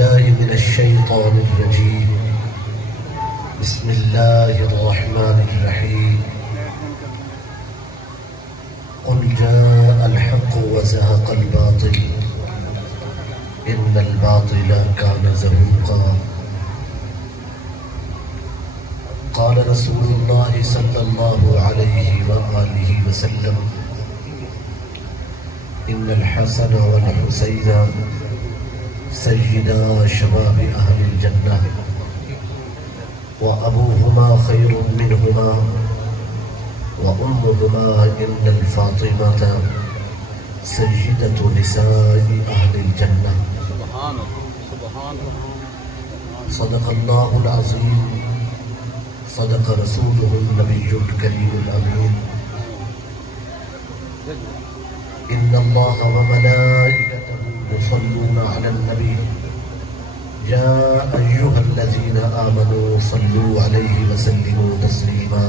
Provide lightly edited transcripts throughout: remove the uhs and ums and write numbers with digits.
بالله من الشيطان الرجيم. بسم الله الرحمن الرحيم. قل جاء الحق وزهق الباطل إن الباطل كان زهوقا. قال رسول الله صلى الله عليه وآله وسلم: إن الحسن والحسين سيدا شباب أهل الجنة وأبوهما خير منهما وأمهما إن الفاطمة سيدة نساء أهل الجنة. صدق الله العظيم. صدق رسوله النبي الكريم الأمين. إن الله وملائكته يصلون على النبي يا أيها الذين آمنوا صلوا عليه وسلموا تسليما.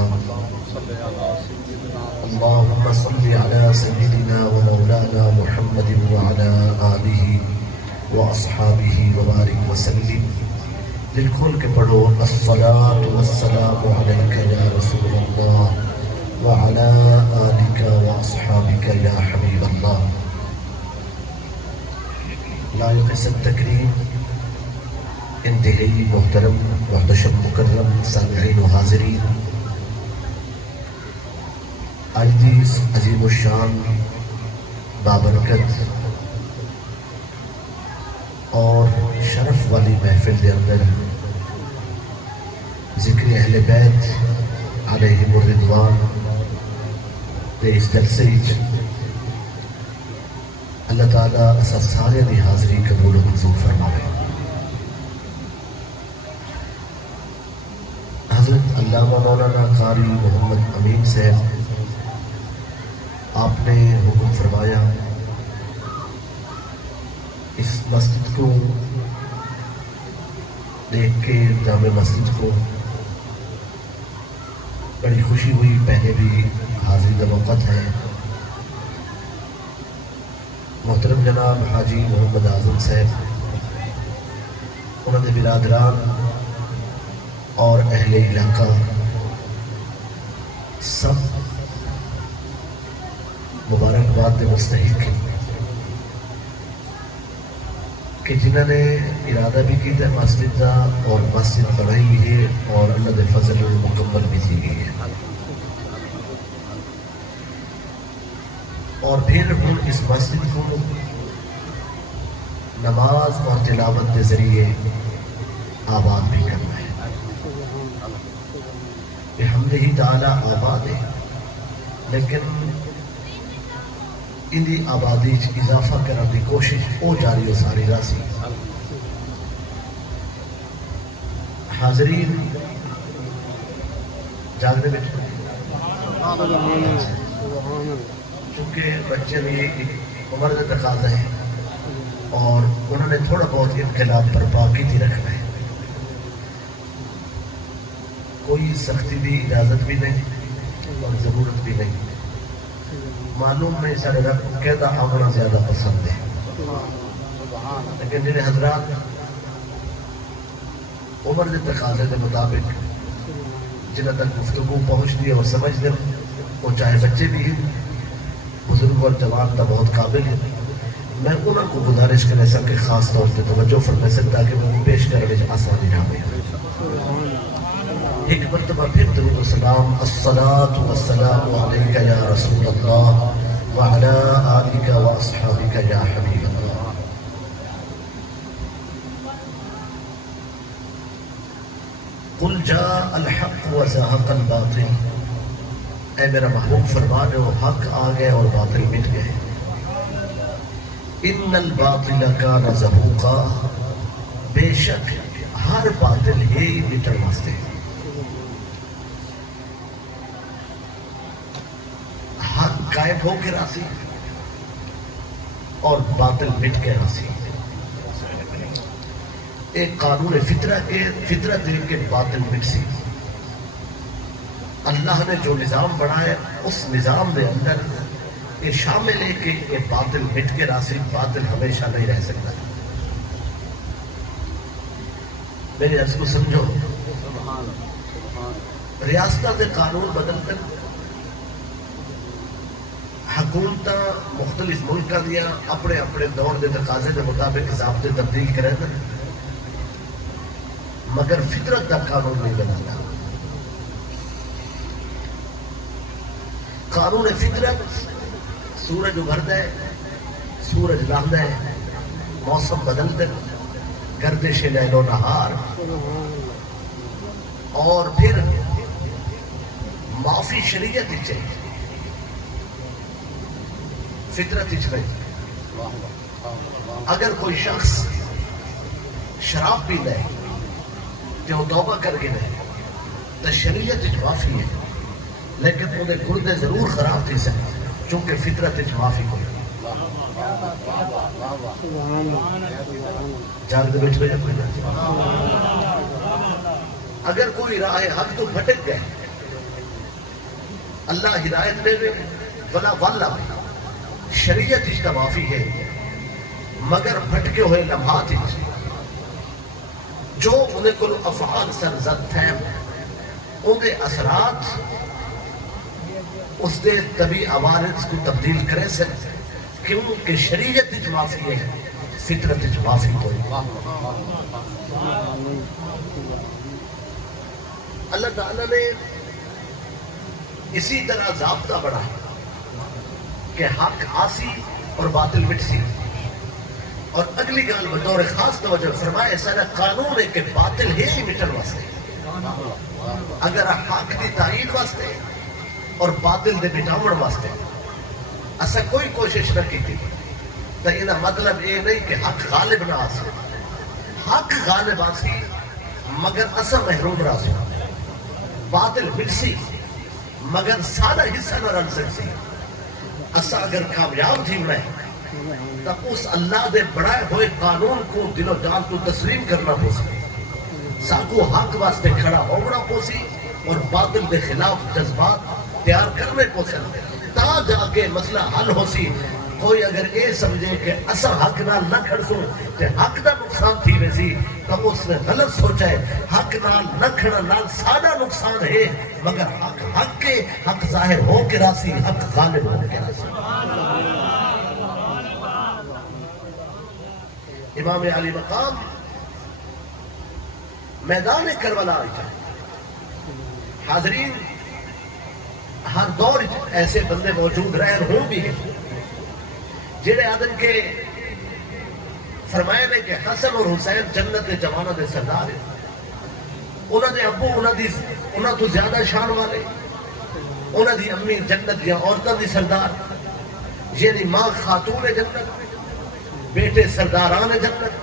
اللهم صل على سيدنا ومولانا محمد وعلى آله وأصحابه وبارك وسلم. دل کھول کے پڑھو: الصلاة والسلام عليك يا رسول الله وعلى آلك وأصحابك يا حبيب الله. لائق التکریم، انتہائی محترم محتشم مکرم سامعین و حاضرین، آج دی اس عظیم الشان بابرکت اور شرف والی محفل دے اندر ذکر اہل بیت علیہم الرضوان دے اس جلسے اللہ تعالیٰ اسا سارے دی حاضری قبول و منظور فرمائے. حضرت علامہ مولانا قاری محمد امین صاحب، آپ نے حکم فرمایا اس مسجد کو دیکھ کے، جامع مسجد کو بڑی خوشی ہوئی. پہلے بھی حاضری کا وقت ہے. محترم جناب حاجی محمد اعظم صاحب، انہوں نے برادران اور اہل علاقہ سب مبارکباد کے مستحق ہیں کہ جنہوں نے ارادہ بھی کیا مسجد کا اور مسجد بنائی بھی ہے اور اللہ کے فضل مکمل بھی کی گئی ہے. اور پھر ہم اس مسجد کو نماز اور تلاوت کے ذریعے آباد بھی کرنا ہے. بحمدہ تعالیٰ آباد ہے، لیکن ان دی آبادی اضافہ کرنے کی کوشش وہ جاری و ساری راسی. حاضرین جاگنے میں چونکہ بچے بھی ایک عمر کا تقاضا ہے اور انہوں نے تھوڑا بہت انقلاب پر باقی تھی رکھنا ہے. کوئی سختی بھی اجازت بھی نہیں اور ضرورت بھی نہیں. معلوم نہیں سارے رب کو کہتا آمنا زیادہ پسند ہے، لیکن جنہیں حضرات عمر کے تقاضے کے مطابق جنہیں تک گفتگو پہنچ دی اور سمجھ دیں، وہ چاہے بچے بھی ہیں، بزرگ اور جوان کا بہت قابل ہے. میں انہوں کو گزارش کرنے سکتا کہ خاص طور پہ توجہ فرما سکتا کہ میں پیش کرنے میں آسانی نہ ہوئی. ایک مرتبہ پھر درود و سلام: الصلاة والسلام علیک یا رسول اللہ وعلی آلک واصحابک یا حبیب اللہ. قل جاء الحق وزهق الباطل. اے میرا محبوب فرما دو حق آ گئے اور باطل مٹ گئے. ان الباطل کان زہوقا. بے شک ہر باطل ہی مٹن واسطے. حق غائب ہو کے راسی اور باطل مٹ کے راسی. ایک قانون فطرت کے باطل مٹ سی. اللہ نے جو نظام بنایا اس نظام دے اندر یہ شامل ہے کہ یہ باطل مٹ کے راسی. باطل ہمیشہ نہیں رہ سکتا. میری عرض کو سمجھو، ریاستہ دے قانون بدل کر حکومت مختلف ملکوں دیا اپنے اپنے دور کے تقاضے کے مطابق ضابطے تبدیل کریں مگر فطرت کا قانون نہیں بنانا۔ قانون فطرت سورج ابھرتا ہے، سورج لاندا ہے، موسم بدلتا ہے، گردش لیل و نہار، اور پھر معافی شریعت چاہیے، فطرت نہیں۔ اگر کوئی شخص شراب پی لے کہ وہ توبہ کر کے لے تو شریعت معافی ہے، لیکن وہ گردے ضرور خراب تھی سکتے چونکہ فطرت معافی کوئی جان دے بیٹھ گیا کوئی نہیں۔ اگر کوئی راہ حق تو بھٹک گئے اللہ ہدایت دے دے ولا والا شریعت اس کا معافی ہے، مگر بھٹکے ہوئے لمحات جو انہیں کو افعال سرزد ہیں ان کے اثرات اس دے طبی عوارض کو تبدیل کرے سے کیونکہ شریعت اس معافی ہے، فطرت اس معافی کوئی۔ اللہ تعالیٰ نے اسی طرح ضابطہ بڑھا کہ حق آسی اور باطل مٹ سی، اور اگلی گال بطور خاص توجہ فرمائے سارا قانون ہے کہ باطل ہی مٹن واسطے، اگر حق کی تائید واسطے اور باطل دے مٹاون واسطے اسا کوئی کوشش نہ کی تھی تو یہ مطلب یہ نہیں کہ حق غالب نہ آسی، حق غالب آسی مگر اسا محروم رہ سو، باطل مٹسی مگر سارا حصہ نہ رل سکسی۔ اسا اگر کامیاب تھی میں تو اس اللہ دے بڑھائے ہوئے قانون کو دل و جان کو تسلیم کرنا ہو سی، ساکو حق واسطے کھڑا ہونا ہو سی اور باطل دے خلاف جذبات تیار کرنے کو سن تا جا کے مسئلہ حل ہو سی۔ کوئی اگر یہ سمجھے کہ اسا حق نال نہ کھڑ سو کہ حق دا نقصان تھی ویسی تو اس نے غلط سوچا ہے، حق نال نہ کھڑا نال سادہ نقصان ہے، مگر حق حق کے حق ظاہر ہو کے راسی، حق غالب ہو کے راسی۔ امام علی مقام میدان کربلا آئیتا حاضرین ہر دور ایسے بندے موجود رہے ہوں بھی ہیں جنہیں آدم کے فرمائے نے کہ حسن اور حسین جنت دے جوانہ دے سردار ہیں، انہوں نے ابو انہوں تو زیادہ شان والے، انہوں دی امی جنت دیا عورتوں دی سردار، یعنی ماں خاتون جنت، بیٹے سرداران جنت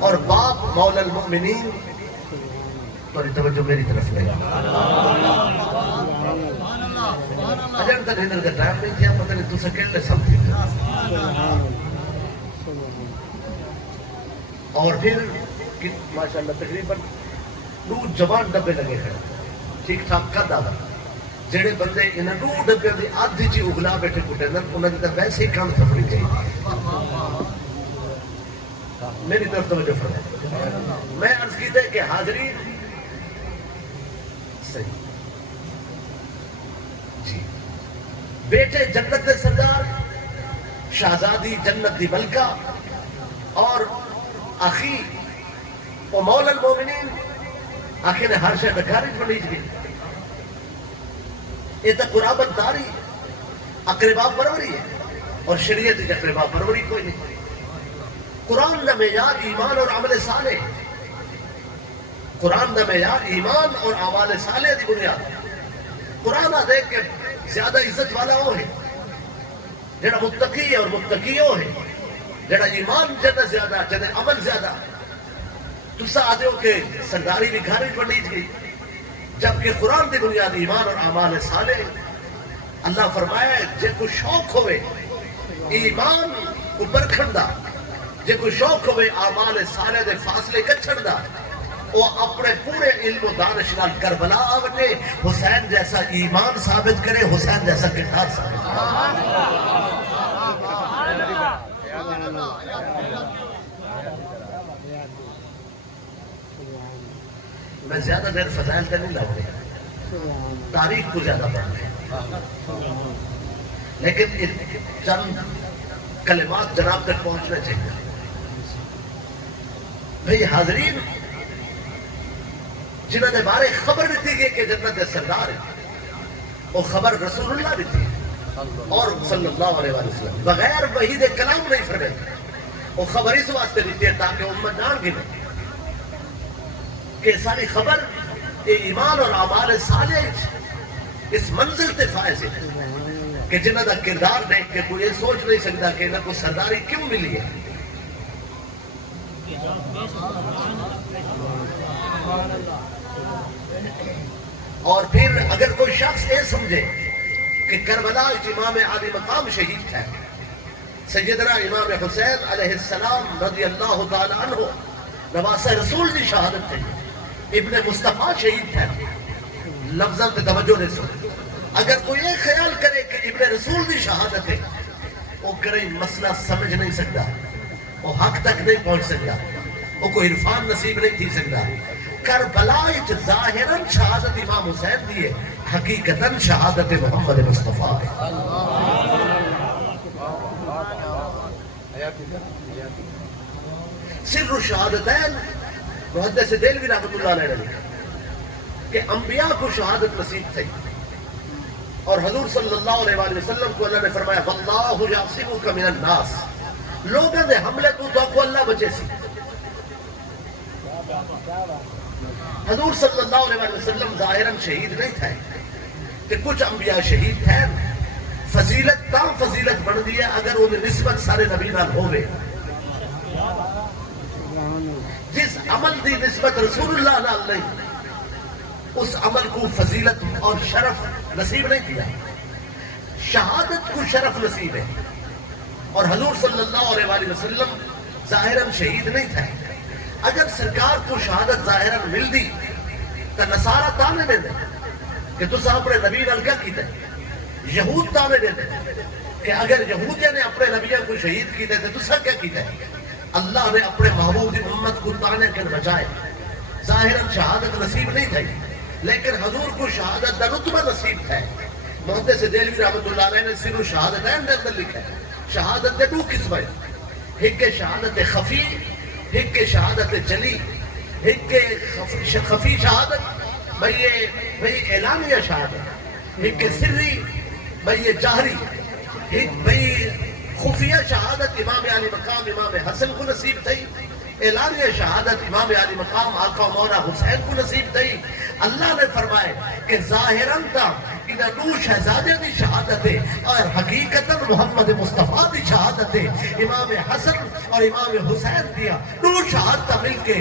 اور باپ مولا المؤمنین۔ توڑی توجہ میری طرف لے اجر تک ہندر کا ٹائم نہیں تھیا، پتہ نہیں تو سکیل لے سب تھی۔ اور پھر ماشاءاللہ تقریباً 2 جوان ڈبے لگے ہیں ٹھیک ٹھاک قد آدھا، جڑے بندے انہیں 2 ڈبے دی آدھی چی اگلا بیٹھے کٹے انہوں نے ویسے ہی کام سفری چاہیے۔ میری طرف توجہ فرمائے، میں عرض کی تھے کہ حاضرین صحیح جی، بیٹے جنت دے سردار، شہزادی جنت دی ملکہ اور اخی و مولا المومنین، آخر نے ہر شہر دکھاری بنیج گئی، یہ تا قرابت داری اقربا پروری ہے، اور شریعت اقربا پروری کوئی نہیں۔ قرآن دا معیار ایمان اور عمل صالح، قرآن دا معیار ایمان اور عمل صالح دی بنیاد۔ قرآن دیکھ کے زیادہ عزت والا وہ ہے جڑا متقی ہے اور متقی وہ ہے جڑا ایمان جنہ زیادہ جنہ عمل زیادہ۔ تسا آدھے ہو کہ سرداری بھی گھر بنیج گئی، جبکہ قرآن دی بنیاد ایمان اور اعمال صالح۔ اللہ فرمایا جے کو شوق ہوئے ایمان اوپر کھڑا، جے کو شوق ہوئے اعمال صالح دے فاصلے کچھڑ دا، وہ اپنے پورے علم و دانش نال کربلا آوٹے، حسین جیسا ایمان ثابت کرے، حسین جیسا کردار ثابت کرے۔ میں زیادہ دیر فضائل کا نہیں لاؤں گا، تاریخ کو زیادہ پڑھ رہے ہیں، لیکن چند کلمات جناب تک پہنچنے چاہیے۔ بھئی حاضرین، جنہوں نے بارے خبر بھی تھی کہ جنت سردار ہے، وہ خبر رسول اللہ بھی تھی اور صلی اللہ علیہ وسلم بغیر وحید کلام نہیں فرمائے۔ وہ خبر اس واسطے دیتی ہے تاکہ امت جان گئے کہ ساری خبر ایمان اور اعمال صالح اس منزل تے فائز ہے کہ جنہ دا کردار دیکھ کے کوئی یہ سوچ نہیں سکتا کہ انہیں کو سرداری کیوں ملی ہے۔ اور پھر اگر کوئی شخص یہ سمجھے کہ کربلا امام عالی مقام شہید ہے، سیدنا امام حسین علیہ السلام رضی اللہ تعالی عنہ نواسہ رسول کی شہادت ہے، ابن مصطفیٰ شہید ہے، لفظاں تے توجہ نہیں سن۔ اگر کوئی یہ خیال کرے کہ ابن رسول کی شہادت ہے، وہ کرے مسئلہ سمجھ نہیں سکتا، وہ حق تک نہیں پہنچ سکتا، وہ کوئی عرفان نصیب نہیں تھی سکتا۔ کربلا ظاہراً شہادت امام حسین دی ہے، حقیقتاً شہادت محمد مصطفیٰ ہے۔ سر شہادتین محدث دہلوی رحمۃ اللہ علیہ نے کہ انبیاء کو شہادت نصیب تھی، اور حضور صلی اللہ علیہ وآلہ وسلم کو اللہ نے فرمایا واللہ یعصمک من الناس، لوگوں نے حملے تو اللہ بچے سی۔ حضور صلی اللہ علیہ وآلہ وسلم ظاہراً شہید نہیں تھے کہ کچھ انبیاء شہید تھے، فضیلت تا فضیلت بڑھ دی ہے اگر وہ نسبت سارے نبی نال ہوئے۔ جس عمل دی نسبت رسول اللہ نال نہیں، اس عمل کو فضیلت اور شرف نصیب نہیں کیا۔ شہادت کو شرف نصیب ہے، اور حضور صلی اللہ علیہ وآلہ وسلم ظاہراً شہید نہیں تھے۔ اگر سرکار کو شہادت ظاہراً مل دی تو نصارہ تانے دے دے کہ تو صاحب اپنے نبی نال کیا کیتا ہے، یہود تانے دے دے کہ اگر یہودیہ نے اپنے نبیوں کو شہید کیتا ہے تو سب کیا کیتا ہے۔ اللہ نے اپنے محبوب کی امت کو تانے کر بچائے۔ ظاہراً شہادت نصیب نہیں تھی، لیکن حضور کو شہادت دا رتبہ نصیب تھا۔ محدث دہلوی رحمۃ اللہ علیہ نے سر شہادتین دے اندر لکھا ہے شہادت دے دو قسم ہے، ایک شہادت خفی، ایک شہادت جلی۔ ایک خفی شہادت بھئی اعلانیہ شہادت، ایک سری بھئی جاہری، ایک بھئی خفیہ شہادت امام علی مقام امام حسن کو نصیب تھی، اعلانیہ شہادت امام علی مقام آقا مولا حسین کو نصیب تھی۔ اللہ نے فرمائے کہ ظاہراً تا انہاں دو شہزادے دی شہادت ہے، اور حقیقتاً محمد مصطفیٰ دی شہادت ہے۔ امام حسن اور امام حسین دیا دو شہادت مل کے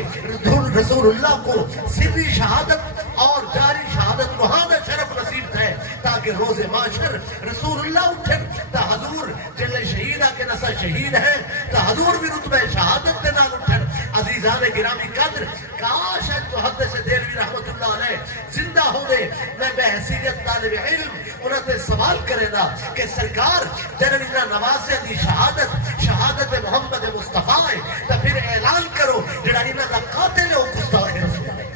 رسول اللہ کو سری شہادت اور جاری شہادت وہاں شرف نصیب ہے، تاکہ روز معاشر رسول اللہ اٹھن تا حضور جلے شہید آکے نسا شہید ہے تا حضور بھی رتبہ شہادت تے نال اٹھن۔ عزیزان گرامی قدر، کاش ہے محدث دہلوی رحمۃ اللہ علیہ زندہ ہو دے، میں بحیثیت طالب علم انہوں نے سوال کرے گا کہ سرکار جنرینہ نواسے دی شہادت محمد مصطفیٰ ہے تو پھر اعلان کرو جڑا انہوں کا قاتل ہے وہ گستاخ رسول ہے۔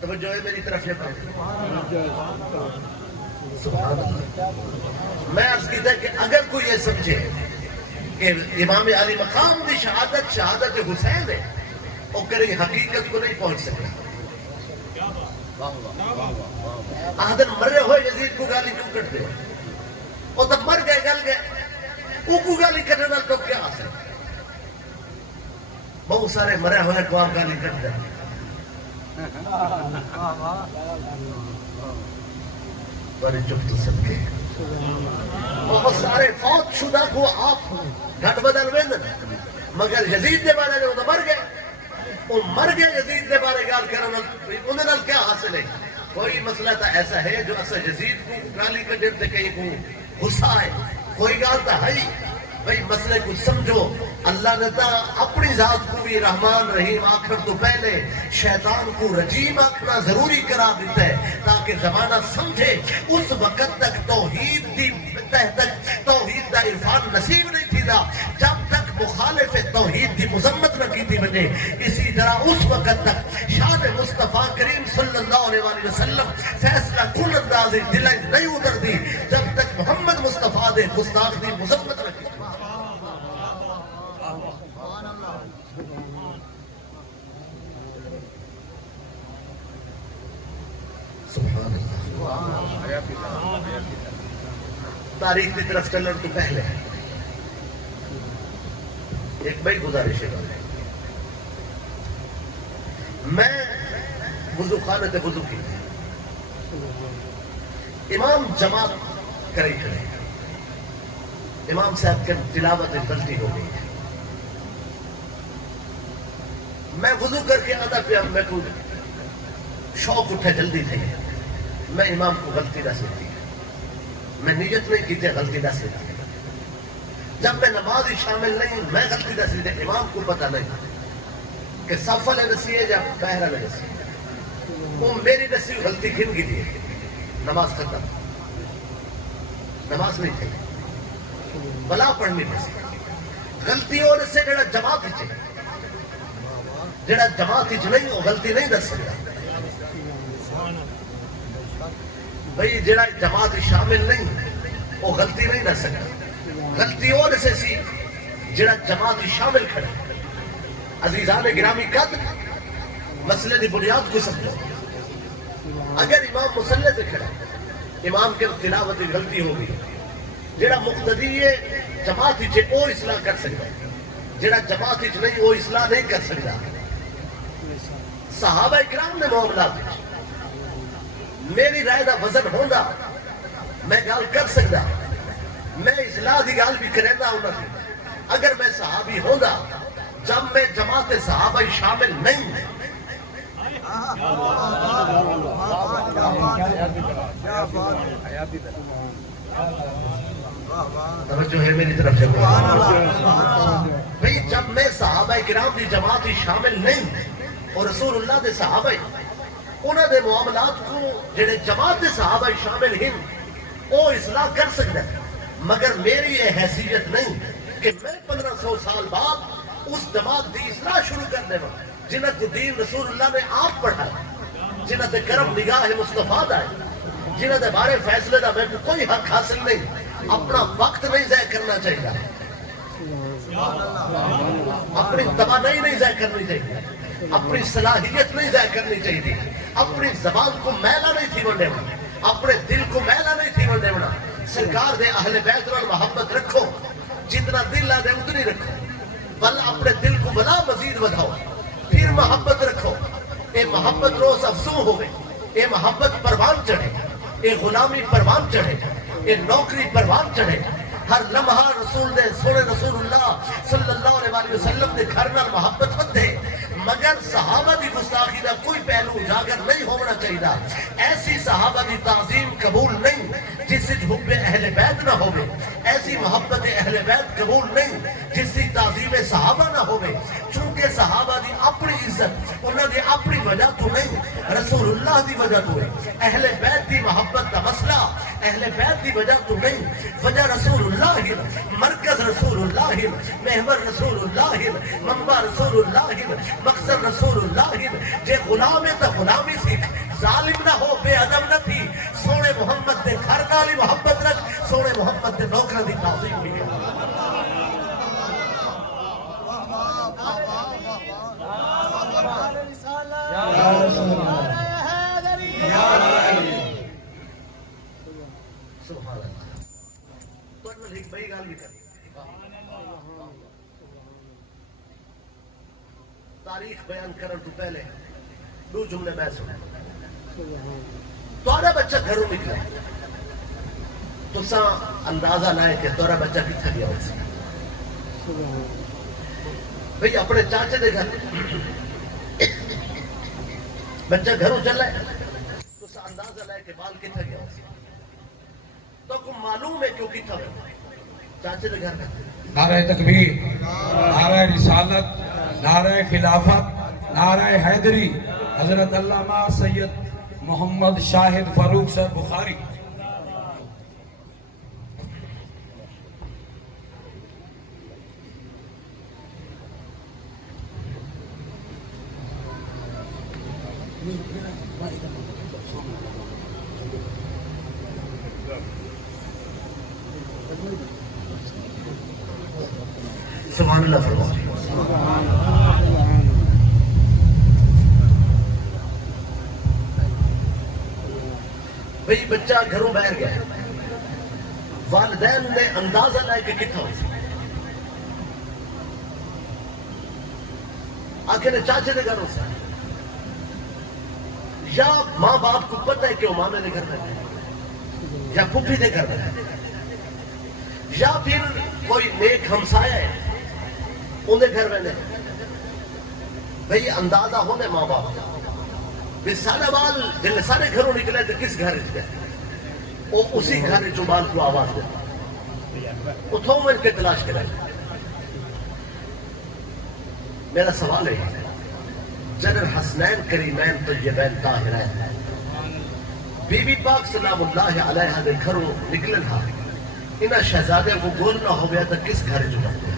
توجہ ہے میری طرف سبحان اللہ۔ میں عرض کیتا ہے کہ اگر کوئی یہ سمجھے کہ امام علی مقام دی شہادت حسین ہے، وہ کرے حقیقت کو نہیں پہنچ سکتا۔ آدھن مرے ہوئے یزید کو گالی کیوں کرتے ہیں؟ وہ تو مر گئے گل گئے، وہ کو گالی کرنے نال تو کیا حاصل؟ بہت سارے مرے ہوئے کو آپ گالی کرتے ہیں۔ بڑے چپ تو سب کے بہت سارے فوت شدہ کو آپ گھٹ بدل ویندن، مگر یزید دے بارے میں وہ مر گئے، وہ مر گئے یزید دے بارے گال کرنا، انہیں نال کیا حاصل ہے؟ کوئی مسئلہ تا ایسا ہے جو اصلا یزید کو گالی کر دیتے کہیں کو غصہ ہے، کوئی گال تا ہے بھئی مسئلے کو سمجھو۔ اللہ نے تا اپنی ذات کو بھی رحمان رحیم آخر تو پہلے شیطان کو رجیم آخنا ضروری قرار دیتا ہے تاکہ زمانہ سمجھے۔ اس وقت تک توحید دا عرفان نصیب نہیں سکتا جب تک مخالف توحید کی مذمت نہ کی وجے. اسی طرح اس وقت تک شان مصطفیٰ کریم صلی اللہ علیہ وسلم فیصلہ کن اندازی دلائیں نہیں اتر دی جب تک محمد مصطفیٰ دے گستاخ دی مذمت نہ کی. سبحان اللہ. تاریخ کی طرف چلن تو پہلے ایک بڑی گزارش ہے. میں وضو خانے تے وضو کی امام جماعت کرے کھڑے. امام صاحب کے تلاوت غلطی ہو گئی. میں وضو کر کے آدھا پیا میں کو شوق اٹھے جلدی تھے. میں امام کو غلطی نہ سکتی. میں نیت نہیں کی تھی غلطی نہ سکتی. جب میں نماز شامل نہیں میں غلطی نہ سکتی. امام کو پتہ نہیں کہ صفہ لے نسی ہے یا پہرہ لے نسی ہے. وہ میری نسی غلطی گھن گی تھی. نماز ختم. نماز نہیں تھی. بلا پڑھنی نسی. غلطی ہونے سے جڑا جماعت ہی چاہیے. جڑا جماعت ہی نہیں وہ غلطی نہیں دس سکتا. بھئی جڑا جماعت شامل نہیں وہ غلطی نہیں دس سکتا. غلطی ہونے سے سی جڑا جماعت شامل کھڑا. عزیزان گرامی قدر مسئلے دی بنیاد کو سمجھو. اگر امام مسلح سے کھڑا امام کے تلاوت غلطی ہوگی جڑا مقتدی ہے جماعت ہی وہ اصلاح کر سکتا. جڑا جماعت ہی نہیں وہ اصلاح نہیں کر سکتا. صحابہ اکرام نے معاملات میری رائے دا وزن ہوندہ میں گال کر سکتا. میں اصلاح دی گال بھی کریندہ ہونا تھی. اگر میں صحابی ہوندہ جب میں جماعت صحابہ شامل نہیں توجہ ہے میری طرف سے. بھئی جب میں صحابہ کرام دی جماعت شامل نہیں اور رسول اللہ دے صحابہ انہوں دے معاملات کو جنہیں جماعت صحابہ شامل ہیں وہ اصلاح کر سکتا ہے. مگر میری یہ حیثیت نہیں کہ میں 1500 سال بعد اس جماعت دی اصلاح شروع کر دے گا جنہ کو دین رسول اللہ نے آپ پڑھا. جنہ تے کرم نگاہ مصطفیٰ ہے. جنہ دے بارے فیصلے دا میں کوئی حق حاصل نہیں. اپنا وقت نہیں ضائع کرنا چاہیے. اپنی توانائی نہیں ضائع کرنی چاہیے. اپنی صلاحیت نہیں ضائع کرنی چاہیے. اپنی زبان کو میلا نہیں تھی بڑھنے ہونا. اپنے دل کو میلا نہیں تھی بڑھنے ہونا. سرکار دے اہل بیت اور محبت رکھو. جتنا دل آدھے اتنی رکھو. بل اپنے دل کو بلا مزید بدھاؤ. پھر محبت رکھو. اے محبت روز افزوں ہوئے. اے محبت پروان چڑھے. اے غلامی پروان چڑھے. اے نوکری پروان چڑھے. ہر لمحہ رسول دے سونے رسول اللہ صلی اللہ علیہ وسلم دے گھر نال محبت ودے. مگر صحابہ دی گستاخی دا کوئی پہلو اجاگر نہیں ہونا چاہیے. ایسی صحابہ دی تعظیم قبول نہیں جس سے حب اہل بیت نہ ہوئے. ایسی محبت اہل بیت قبول نہیں جس سے تعظیم صحابہ نہ ہوئے. چونکہ صحابہ دی اپنی عزت انہوں دی اپنی وجہ تو نہیں رسول اللہ دی وجہ تو ہے. اہل بیت دی محبت دا مسئلہ اہل بیت دی وجہ تو نہیں. وجہ رسول اللہ ہے. مرکز رسول اللہ ہے. محور رسول اللہ ہے. منبع رسول اللہ ہے. مقصد رسول اللہ ہے. جے غلام ہے تو غلامی سیکھ. ظالم نہ ہو بے ادب نہ تھی. سونے محمد دے گھر نالی محبت رکھ. سونے محمد دے نوکر دی تعظیم بھی کر. سبحان اللہ. تو انہوں نے ایک بڑی گال بھی کر. تاریخ بیان کرن تو پہلے دو جملے میں سنے. تورا بچہ گھروں نکلا تو سا اندازہ لائے کہ تورا بچہ کتھا گیا ہوئی سی. بھئی اپنے چاچے دے گھر بچہ گھروں چل رہا ہے تو سا اندازہ لائے کہ بال کتھا گیا ہوئی سی. تو کو معلوم ہے کیوں کتھا گیا چاچے دے گھر کا. نعرہ تکبیر، نعرہ رسالت، نعرہ خلافت، نعرہ حیدری. حضرت علامہ سید محمد شاہد فاروق صاحب بخاری. سبحان اللہ فرمائے. بھئی بچہ گھروں باہر گیا ہے، والدین نے اندازہ لائے کہ کتنا ہو سی آخر نے چاچے دے گھروں سے، یا ماں باپ کو پتہ ہے کہ وہ مامے دے گھر میں ہے یا پھوپھی دے گھر میں ہے، یا پھر کوئی نیک ہمسایہ ہے انہیں گھر میں نہیں. بھئی اندازہ ہونے ماں باپ بھی سارا بال جن سارے گھروں نکلے تو کس گھر گئے وہ اسی گھر جو بال کو آواز دے اتھوں میں ان کے تلاش کرے. میرا سوال ہے جنرل حسنین کریمین طیبین طاہرین بی بی پاک سلام اللہ علیہ دے گھروں نکلن ہاں انہاں شہزادے کو گول نہ ہو گیا تو کس گھر جو لگتے ہیں.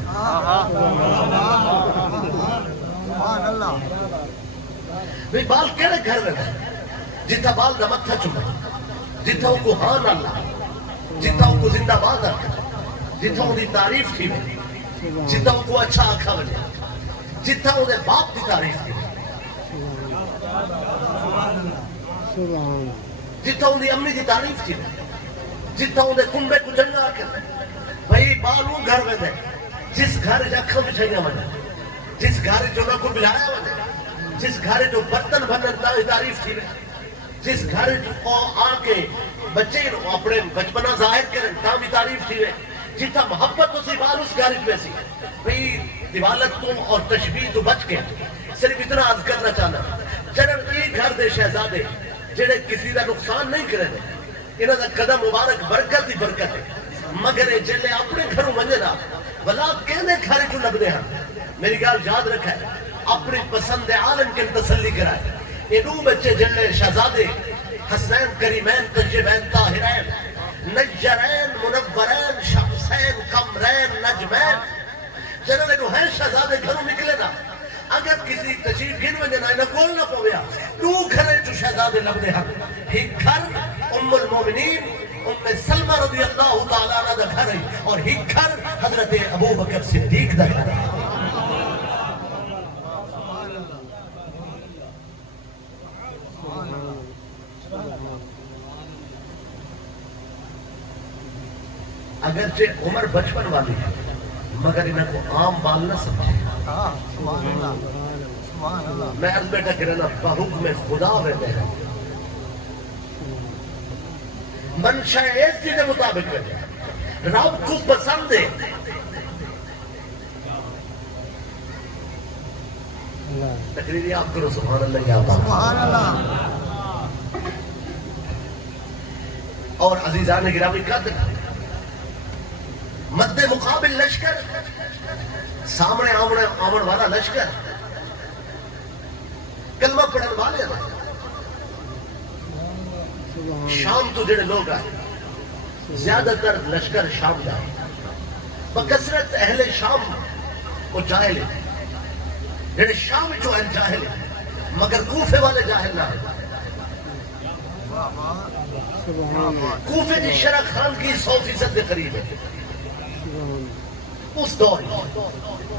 بھئی بال کیڑے گھر میں گئے جتھا بال دا متھا چکا جتھا کو ہاں نہ لا جتھا کو زندہ باد رکھا جتھا ان دی تعریف تھی جتھا کو اچھا آکھا بنے جتھا ان دے باپ دی تعریف تھی جتھا ان دی امی دی تعریف تھی جتھا ان دے کنبے کو جنگا آکھا. بھئی بالوں گھر میں دے جس گھر جاکھا بچھائیاں بنے جس گھر جو نہ کو بلایا بنے جس گھر جو برتن بنن تعریف تھی جس گھر جو آ کے بچے اپنے بچپنا ظاہر کریں تا بھی تعریف تھی جتھا محبت تو سی بال اس گھر میں سی. بھئی دیوالت تو اور تشبیہ تو بچ کے صرف اتنا عرض کرنا چاہنا جنرل ایک گھر دے شہزادے جڑے کسی دا نقصان نہیں کرے دے انہاں دا قدم مبارک برکت ہی برکت ہے مگر جلے اپنے گھروں منجے نا بلا کہنے گھر جو لگ دے ہاں. میری گال یاد رکھا ہے اپنی پسند عالم کے تسلی کرائے انہوں بچے جلے شہزادے حسنین کریمین طیبین طاہرین نجرین منورین شمسین قمرین نجمین جنہوں انہوں ہیں شہزادے گھروں نکلے نا اگر کسی تشریف گھن میں جنا انہوں گول نہ پویا دو گھرے جو شہزادے لگ دے ہاں. ایک گھر ام المومنین ام سلمہ رضی اللہ تعالیٰ عنہ دا گھر ہے اور ایک گھر حضرت ابو بکر صدیق دا گھر ہے. اگرچہ عمر بچپن والی ہے مگر انہیں کو عام بال نہ سمجھے. میں از بیٹا کرنا بحکم خدا رہتے ہیں منشاء ایسی کے مطابق رہتے ہیں رب کو پسند ہے. تقریری آپ کرو سبحان اللہ یا اللہ. اور عزیزان گرامی قدر مد مقابل لشکر سامنے آمن والا لشکر کلمہ پڑھن والے شام تو جڑے لوگ آئے زیادہ تر لشکر شام جائے بکثرت اہل شام وہ جاہل ہے جڑے شام جو ہیں جاہل ہے مگر کوفے والے جاہل نہ ہے. کوفے کی شرح خان کی 100% کے قریب ہے اس دور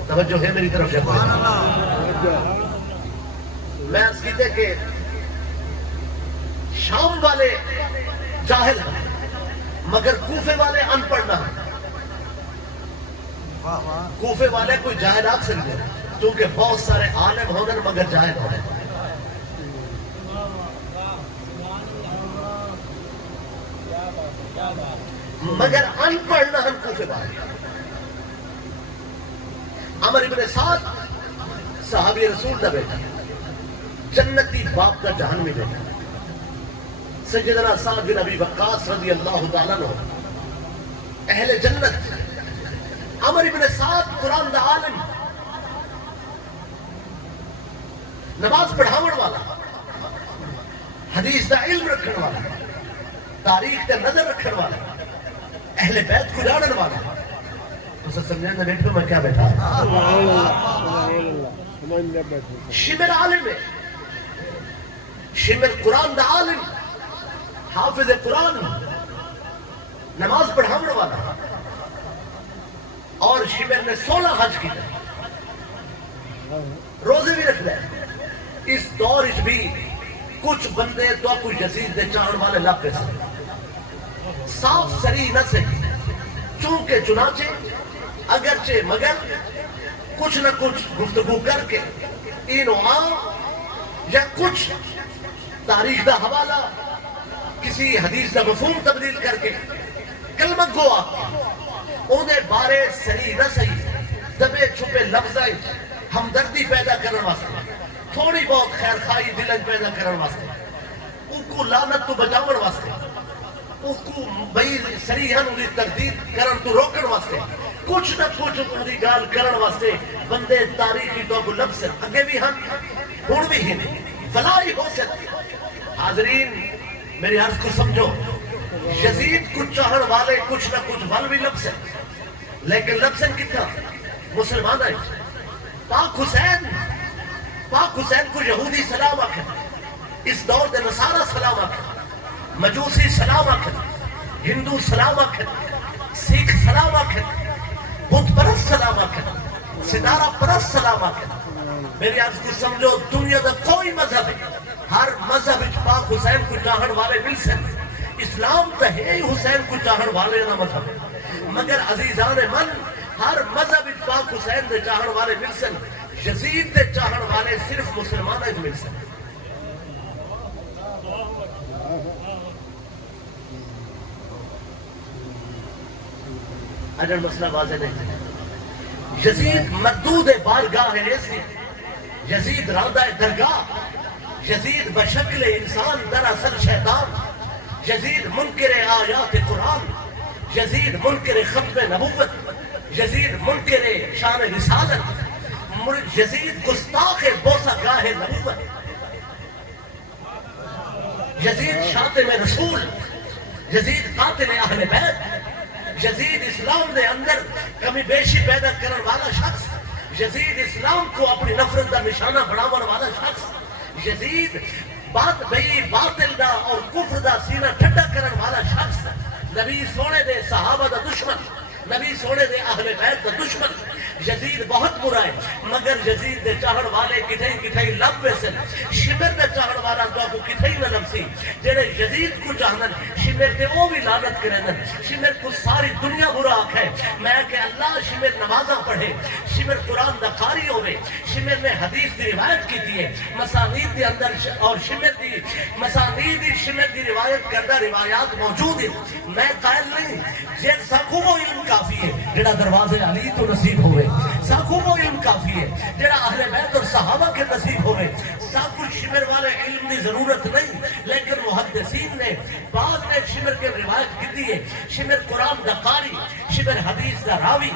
توجہ ہے میری طرف سے. میں اس کہتے کہ شام والے جاہل ہیں مگر کوفے والے ان پڑھ نہ ہیں. کوفے والے کوئی جاہل آگ سکتے ہیں کیونکہ بہت سارے عالم ہونے مگر جاہل ہونے مگر ان پڑھ نہ ہیں کوفے والے. عمر ابن سعد صحابی رسول دا بیٹا جنتی باپ کا جہنمی بیٹا سیدنا سعد بن ابی وقاص رضی اللہ تعالیٰ عنہ اہل جنت. عمر ابن سعد قرآن دا عالم نماز پڑھاون والا حدیث دا علم رکھن والا تاریخ دا نظر رکھن والا اہل بیت کو جانن والا. اسے سمجھانا بیٹھو میں کیا بیٹھا شمر عالم ہے شمر قرآن دا عالم حافظ قرآن نماز پڑھاون والا اور شمر نے 16 حج کیتا روزے بھی رکھ لے اس دور بھی کچھ بندے تو کوئی یزید دے چاہن والے لب پہ سے صاف سری نہ سے چونکہ چنانچہ اگرچہ مگر کچھ نہ کچھ گفتگو کر کے یا کچھ تاریخ دا حوالہ کسی حدیث دا مفہوم تبدیل کر کے کلمہ گو آپ انہیں بارے سری نہ صحیح دبے چھپے لفظائیں ہمدردی پیدا کرنے واسطے تھوڑی بہت خیر خواہی دلن پیدا کرنے واسطے ان کو لعنت تو بچاون واسطے ان کو بھئی سریحن انہی تردید کرن تو روکن واسطے کچھ نہ کچھ انہی گال کرن واسطے بندے تاریخی تو کو لفظ اگے بھی ہم ہون بھی ہیں فلائی ہو سکتی حاضرین میری عرض کو سمجھو یزید کو چاہن والے کچھ نہ کچھ ول بھی لفظ ہے لیکن لفظ کتنا مسلمان ہے پاک حسین کو یہودی سلام آکھن اس دور دے نصارہ سلام آکھن مجوسی سلام آکھن ہندو سلام آکھن سکھ سلام آکھن بت پرست سلام آکھن ستارہ پرست سلام آکھن میری عرض کو سمجھو دنیا دا کوئی مذہب ہے ہر مذہب پاک حسین کو چاہن والے مل سکتے اسلام تو ہے ہی حسین کو چاہن والے نہ مذہب مگر عزیزان من ہر مذہب پاک حسین دے چاہن والے مل سکتے یزید دے چاہن والے صرف مسلمان ہے مل سکتے اگر مسئلہ واضح نہیں یزید مردود بارگاہ ہے یزید راندہ درگاہ یزید بشکل انسان دراصل شیطان یزید منکر آیات قرآن یزید منکر ختم نبوت یزید منکر شان رسالت یزید گستاخ بوسہ گاہ نبوت یزید شاتم رسول یزید قاتل اہل بیت یزید اسلام دے اندر کمی بیشی پیدا کرنے والا شخص یزید اسلام کو اپنی نفرت دا نشانہ بڑھانے والا شخص یزید باطل دا اور کفر دا سینہ ٹھنڈا کرنے والا شخص نبی سونے دے صحابہ دا دشمن نبی سونے دے اہل بیت دا دشمن یزید بہت برا ہے مگر یزید دے چاہن والے کتھائی لب ویسن شمر دے چاہن والا تو کو کتھائی نہ لبسی جڑے یزید کو چاہنن شمر دے او بھی لعنت کرنن شمر کو ساری دنیا برا آکھے میں کہ اللہ شمر نمازاں پڑھے شمر قرآن دا قاری ہوئے شمر نے حدیث دی روایت کی دیئے مسانید دی اندر اور شمر دی مسانید دی شمر دی روایت کردہ روایات موجود ہیں میں قائل نہیں یہ ساکھوں وہ علم کافی ہے جڑا دروازے علی تو نصیب ہوئے ساکھوں وہ علم کافی ہے جڑا اہل بیت اور صحابہ کے نصیب ہوئے ساکھوں شمر والے علم دی ضرورت نہیں لیکن محدثین نے بعد میں شمر کے روایت کی دیئے شمر قرآن دا قاری شمر حدیث دا راوی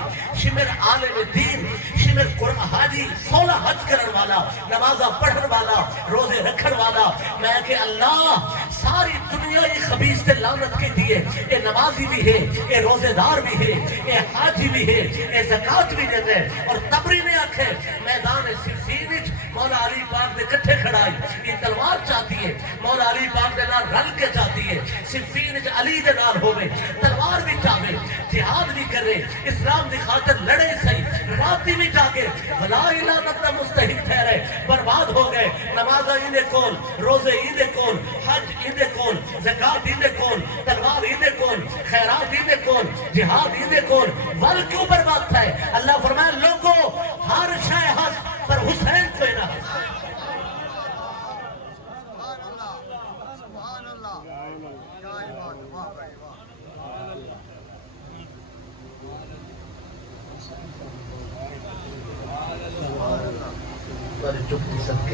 شمر عالم دین شمر قرآن حاجی 16 حج کرن والا نمازہ پڑھن والا روزے رکھن والا میں کہ اللہ ساری دنیا یہ خبیث تے لعنت کے دیئے اے نمازی بھی ہے اے روزے دار بھی ہے اے حاجی بھی ہے اے زکاة بھی دیتے ہیں اور تبری نے آکھے میدان صفین مولا علی پاک دے کٹھے کھڑائی یہ تلوار چاہتی ہے مولا علی پاک دے نال رل کے چاہتی ہے صفین علی دے نال ہوئے تلوار بھی چاہے جہاد بھی کرے اسلام دی خاطر لڑے صحیح راتی بھی جاگے ولا الانت مستحق ٹھہرے برباد ہو گئے نمازہ ایندے کول روزے ایندے کول حج ایندے کول زکاة ایندے کول تلوار ایندے کول خیرات ایندے کول جہاد ایندے کول ول کیوں برباد تھا ہے اللہ فرمائے لوگوں ہر شے ہس پر حسین کو نہ ہس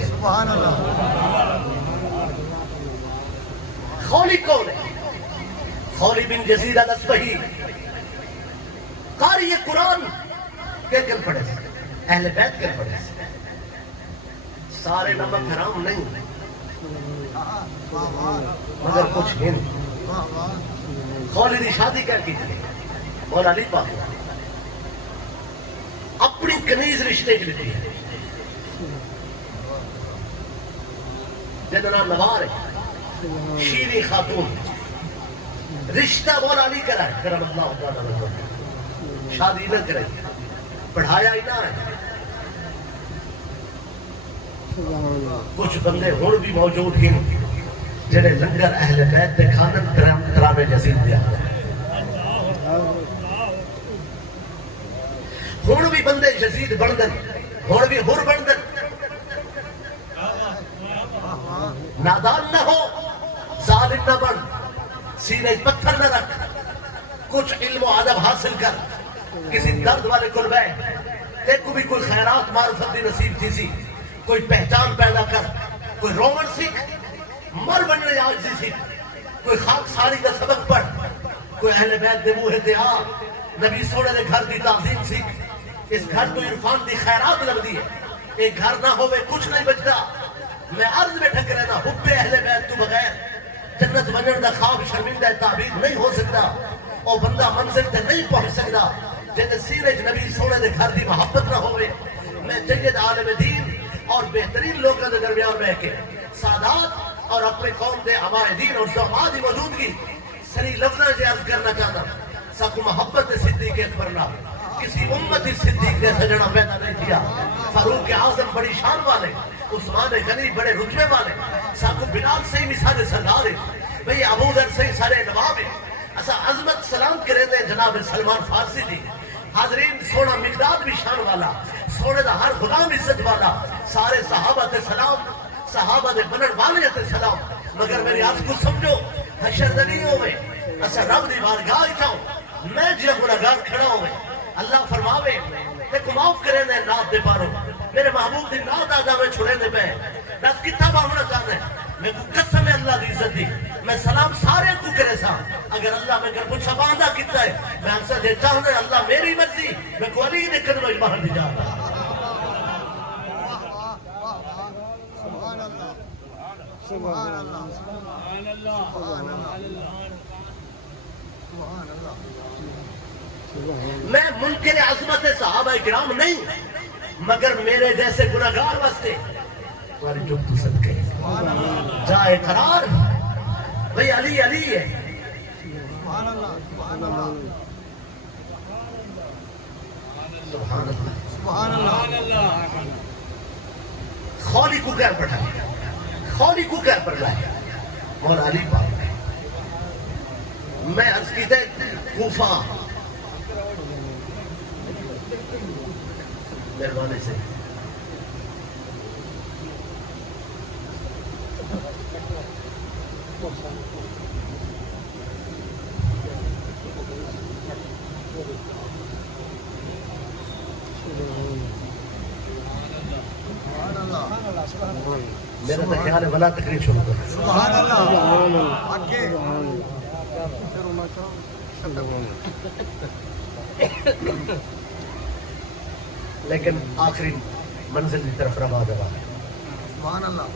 سبحان اللہ خولی کون ہے خولی بن یزید الاسبہی قاری قرآن کے کل پڑھے اہل بیت کے پڑھے سارے نمک حرام نہیں مگر کچھ ہند خولی دی شادی کر کی تھی مولا علی پاک اپنی کنیز رشتے کی لیتی ہے جنہا نام نوار ہے شیریں خاتون رشتہ مولا علی کرائے کرم اللہ تعالیٰ شادی نہ کرے پڑھایا ہی نہ ہے. کچھ بندے ہون بھی موجود ہیں جنہیں لنگر اہل بیت دے کھانن ڈرامے جزید دیا. ہون بھی بندے یزید بن دن، ہون بھی ہر بن دن. نادان نہ ہو، ظالم نہ بن، سینے پتھر نہ رکھ. کچھ علم و ادب حاصل کر، کسی درد والے کل بیٹھ، دیکھو بھی کوئی خیرات معرفت دی نصیب تھی سی، کوئی پہچان پیدا کر، کوئی رومن سیکھ، مر بننے عاجزی سیکھ، کوئی خاک ساری کا سبق پڑھ، کوئی اہل بیت دے منہ تے آ، نبی سونے دے گھر دی تعظیم سیکھ. اس گھر تو عرفان دی خیرات لگ دی ہے. ایک گھر نہ ہوئے کچھ نہیں بچتا. میں عرض میں ٹھک رہنا، حب اہل بیت تو بغیر جنت ونجن دا خواب شرمندہ تعبیر نہیں ہو سکتا. اور بندہ منزل تے نہیں پہنچ سکتا جیسے سیرج نبی سونے دے گھر دی محبت نہ ہوئے. میں جید عالم دین اور بہترین لوگوں کے درمیان رہ کے سادات اور اپنے قوم دے عمائدین اور زعماء دی موجودگی سری لفظاں سے عرض کرنا چاہتا ہوں. ساکو محبت صدیق اکبر نہ کسی امتی صدیق نے سجنا پیدا نہیں کیا. فاروق اعظم بڑی شان والے، عثمان غنی بڑے رتبے والے، ساکو بلال سے ہی مثال سردار ہے، بھئی ابو ذر سے ہی سارے نواب ہے. اسا عظمت سلام کرے دے جناب سلمان فارسی دی. حاضرین سونا مقداد بھی شان والا، سونے دا ہر غلام عزت والا. سارے صحابہ تے سلام، صحابہ دے بنن والے تے سلام. مگر میری عرض کو سمجھو، حشر نہیں ہوئے اسا رب دی بارگاہ کھاؤ. میں جی گناہگار کھڑا ہوئے، اللہ فرماوے دیکھو معاف کرے دے نات دے پارو. میرے محبوب دی نات آدھا میں چھڑے دے پہ دس کتاب آمنا چاہتا ہے. میں کو قسم ہے اللہ دی عزت دی، میں سلام سارے کو کرے سا. اگر اللہ میں گر پوچھا باندھا کتا ہے، میں انسا دے چاہتا ہے اللہ میری مرضی، میں کو علی نے قدمہ باہر دی جاتا. سبحان اللہ، سبحان اللہ، سبحان اللہ. میں منکر عظمت صحابہ کرام نہیں، مگر میرے جیسے گناہگار واسطے تمہاری جو تو صدقے جائے قرار بھئی علی علی ہے. سبحان اللہ، سبحان اللہ، سبحان اللہ. سبحان اللہ. خولی کو کہر پڑھا ہے، خولی کو کہر پڑھا ہے مولا علی پاک. میں عرض کی تھے کوفہ مہربانی سے میرا تو خیال ہے بلا تقریر شروع کر. سبحان اللہ. آگے. لیکن آخری منزل کی طرف روا دوا ہے. سبحان اللہ.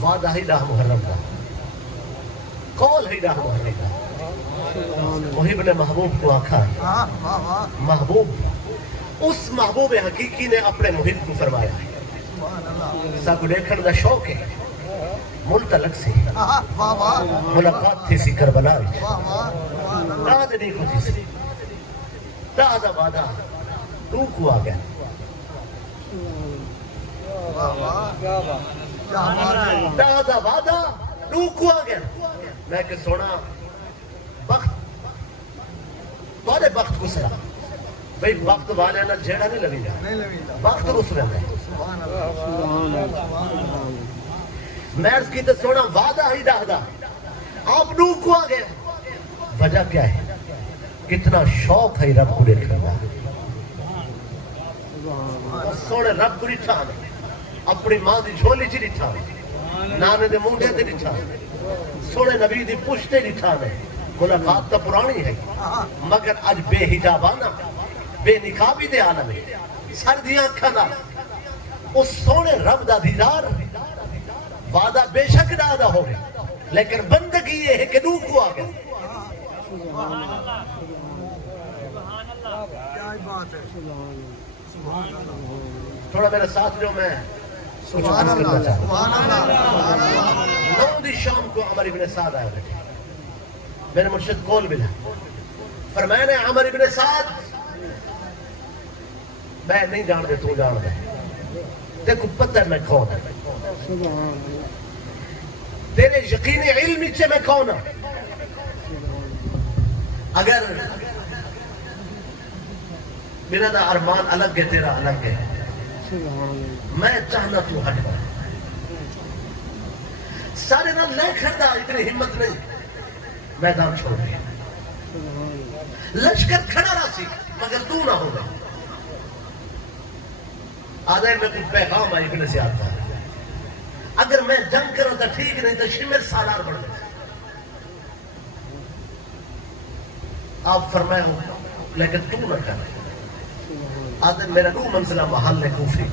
وعدہ ہی راہ محرم کا، قول ہی راہ محرم کا. محب نے محبوب کو آکھا ہے واہ واہ واہ. محبوب، اس محبوب حقیقی نے اپنے محب کو فرمایا ہے. سبحان اللہ. ساکو دیکھن دا شوق ہے، ملتلک سے واہ واہ واہ ملاقات تھی سی کربلا واہ واہ. سبحان اللہ. داد نہیں خوشی سے دادا وعدہ روح کو آ گیا. واہ واہ. کیا بات ہے. دادا وعدہ روح کو آ گیا. میں کہ سونا وقت تھوڑے وقت کو سلا بھئی وقت والے نہ جھیڑا نہیں لگی جا، نہیں لگی جا. وقت رس رہنا ہے. سبحان اللہ. سبحان اللہ. میں عرض کی تو سونا وعدہ ہی دادا آپ روح کو آ گیا. وجہ کیا ہے؟ کتنا شوق ہے رب کو دیکھنے کا. سونے رب کو رٹھا اپنی ماں دی جھولی چی رٹھا، نانے دے مونڈے تے رٹھا، سونے نبی دی پشتے رٹھا نے. ملاقات تو پرانی ہے مگر اج بے حجابانہ بے نقابی دے عالم ہے. سردیاں کھانا اس سونے رب دا دیدار وعدہ بے شک نہ ادا ہو گیا، لیکن بندگی یہ ہے کہ روح کو آ گیا. کیا بات ہے. سبحان اللہ. تھوڑا میرے ساتھ جو میں کچھ سبحان عرض کرنا اللہ. چاہتا ہوں. سبحان اللہ. سبحان اللہ. 9 دی شام کو عمر ابن سعد آئے بیٹھے. میرے مرشد قول ملا، فرمایا نے عمر ابن سعد میں نہیں جان دے تو جان دے تے کو پتہ ہے میں کون ہے تیرے یقین علم سے میں کون ہوں اگر میرا دا ارمان الگ ہے تیرا الگ ہے میں چاہنا تو ہٹ گا سارے نہ لے کھڑا اتنی ہمت نہیں میدان چھوڑ دیا لشکر کھڑا رہا سی مگر تو نہ ہوگا آدھے میں کچھ پیغام آئی ابن زیاد تھا اگر میں جنگ کروں تو ٹھیک نہیں تو شمر سالار بڑھ گئے آپ فرمائے ہو لیکن تو نہ کر آدھے میرا دو منزلہ محل نے کوفی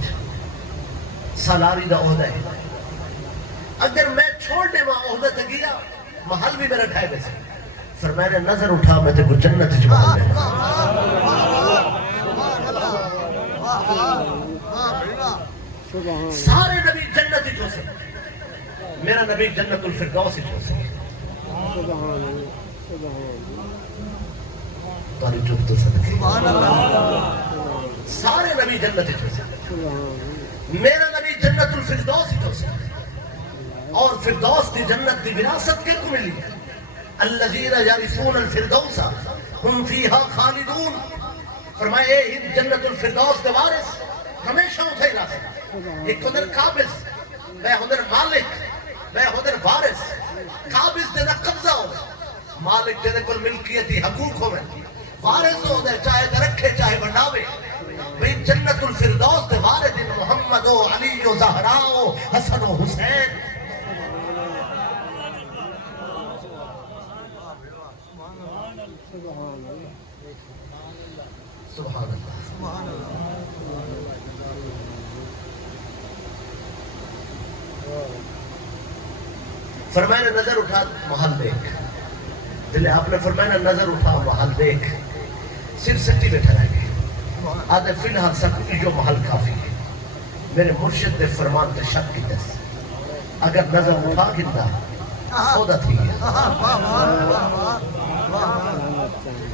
سالاری دا عہدہ ہے اگر میں چھوڑ دے وہاں عہدہ تک گیا محل بھی میرا ٹھائے گئے فرمائے نے نظر اٹھا میں تے کو جنت جمال میں سارے نبی جنت ہی جو سے میرا نبی جنت الفردوس ہی جو سے تاری جو تو صدقے سارے نبی جنت ہی جو سے میرا نبی جنت الفردوس ہی جو سے اور فردوس کی جنت کی وراثت کے کو ملی الذین یرثون الفردوس ہم فیہا خالدون فرمائے اے جنت الفردوس کے وارث ہمیشہ اتھے رہا ایک ادھر قابض میں ادھر مالک میں ادھر وارث قابض دینا قبضہ ہو مالک دینے کو ملکیتی حقوق ہو وارث ہو دے چاہے درکھے چاہے بڑھاوے بھئی جنت الفردوس دے وارث محمد و علی و زہرا و حسن و حسین سبحان اللہ فرمائے نے نظر اٹھا محل دیکھ دلے آپ نے فرمائے نے نظر اٹھا محل دیکھ صرف سٹی میں ٹھہرائے گئے آدھے فی الحال سکتی جو محل کافی ہے میرے مرشد دے فرمان تے شک کی دس اگر نظر اٹھا گندہ سودا تھی گیا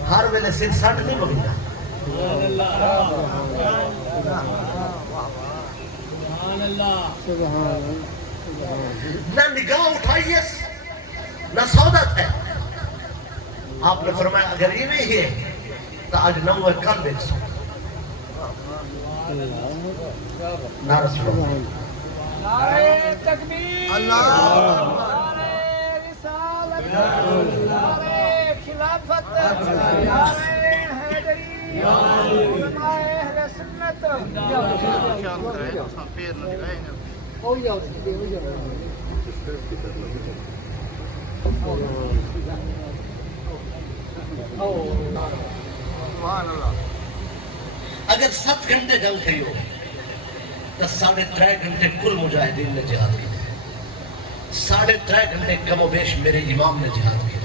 ہر ویلے سن ساٹھ نہیں مگندہ نہ نگاہ اٹھائیس نہ سعودت ہے آپ نے فرمایا اگر یہ نہیں ہے تو آج نہ ہوئے کل بیچ سو نہ رسول نعرہ تکبیر نعرہ رسالت نعرہ خلافت نعرہ حیدری علماء اہل سنت اگر 7 گھنٹے جنگ تھی ہو تو 3.5 گھنٹے کل مجاہدین نے جہاد کی 3.5 گھنٹے کم و بیش میرے امام نے جہاد کی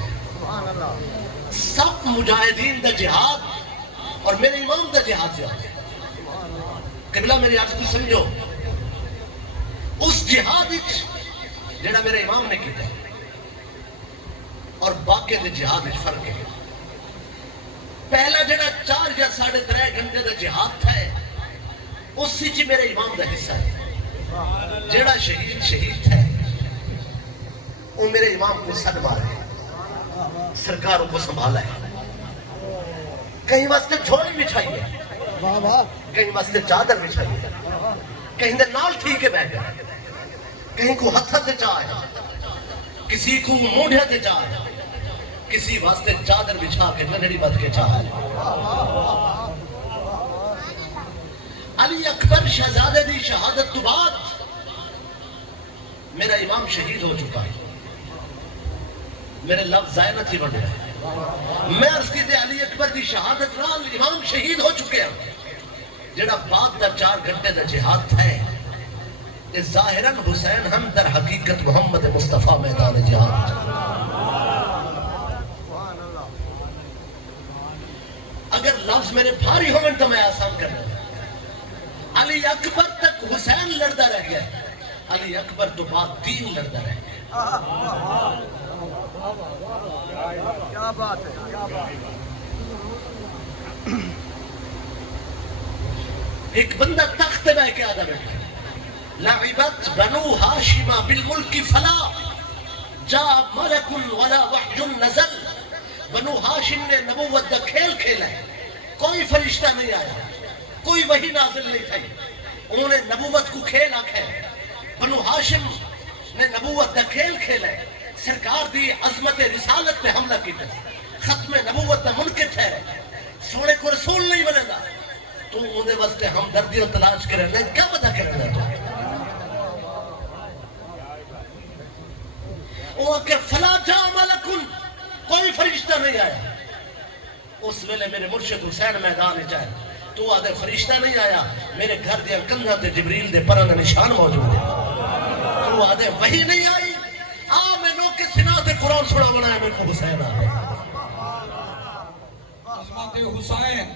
سب مجاہدین دا جہاد اور میرے امام دا جہاد جہاد قبلہ میری آج کو سمجھو اس جہاد جڑا میرے امام نے کیتا اور باقی دے جہاد فرق ہے پہلا جڑا 4 یا 3.5 گھنٹے دا جہاد تھا اس سے میرے امام دا حصہ ہے جڑا شہید ہے وہ میرے امام کو صد مارے سرکاروں کو سنبھالا ہے کہیں واسطے جھولی بچھائی ہے کہیں واسطے چادر بچھائی ہے کہیں دے نال ٹھیک ہے بیٹھ گئے کہیں کو ہتھا تے چاہے کسی کو موڑھے تے چاہے کسی واسطے چادر بچھا کے ننڑی بد کے چاہے علی اکبر شہزادے دی شہادت تو بعد میرا امام شہید ہو چکا ہے میرے لفظ زائنہ تھی بڑھ رہے میں عرض کی دے علی اکبر دی شہادت رال امام شہید ہو چکے ہیں جڑا بعد دا 4 گھنٹے دا جہاد تھا ظاہراً حسین ہم در حقیقت محمد مصطفیٰ میدان جہاد اگر لفظ میرے بھاری ہوئے تو میں آسان کر دوں علی اکبر تک حسین لڑتا رہ گیا علی اکبر تو بعد دین لڑتا رہ گیا کیا بات ہے ایک بندہ تخت پہ بیٹھ کے آدھا بیٹھا لعبت بنو ہاشم بالملک فلا جا ملک ولا وحی نزل. بنو ہاشم نے نبوت دا کھیل کھیلا ہے, کوئی فرشتہ نہیں آیا, کوئی وحی نازل نہیں تھی, انہوں نے نبوت کو کھیل آکھا ہے. بنو ہاشم نے نبوت دا کھیل کھیلا ہے, سرکار دی عظمت رسالت پہ حملہ کیتا ہے, ختم نبوت دا منکر ٹھہرے, سونے کو رسول نہیں بنے گا تو انہیں واسطے ہم دردیوں تلاش کریں گے. کیا پتہ کرنا ہے تو وہ کہ فلا جا ملکن, کوئی فرشتہ نہیں آیا. اس ویلے میرے مرشد حسین میدان چاہے تو آدھے فرشتہ نہیں آیا, میرے گھر دیا کندھا تے جبریل دے پرہ نشان موجود ہے. تو آدھے وہی نہیں آئی, میں لوگ کے سنا تے قرآن سنا بنایا, میرے کو حسین آدھے عظمت حسین,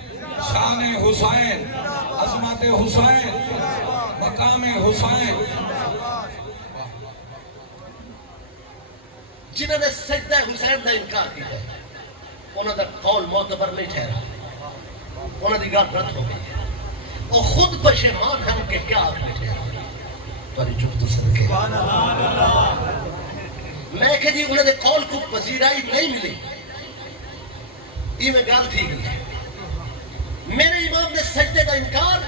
شان حسین, عظمت حسین, مقام حسین. جنہوں نے سجدہ حسین دا انکار کیا ہے انہوں دا قول معتبر نہیں ٹھہرا, انہوں دی گال رد ہو گئی, اور خود پشیمان ہم کہ کیا آپ نے ٹھہرا تاری چپ تو صدقے. میں کہ جی انہوں نے قول کو پذیرائی نہیں ملی, یہ میں گال تھی گئی. میرے امام نے سجدے کا انکار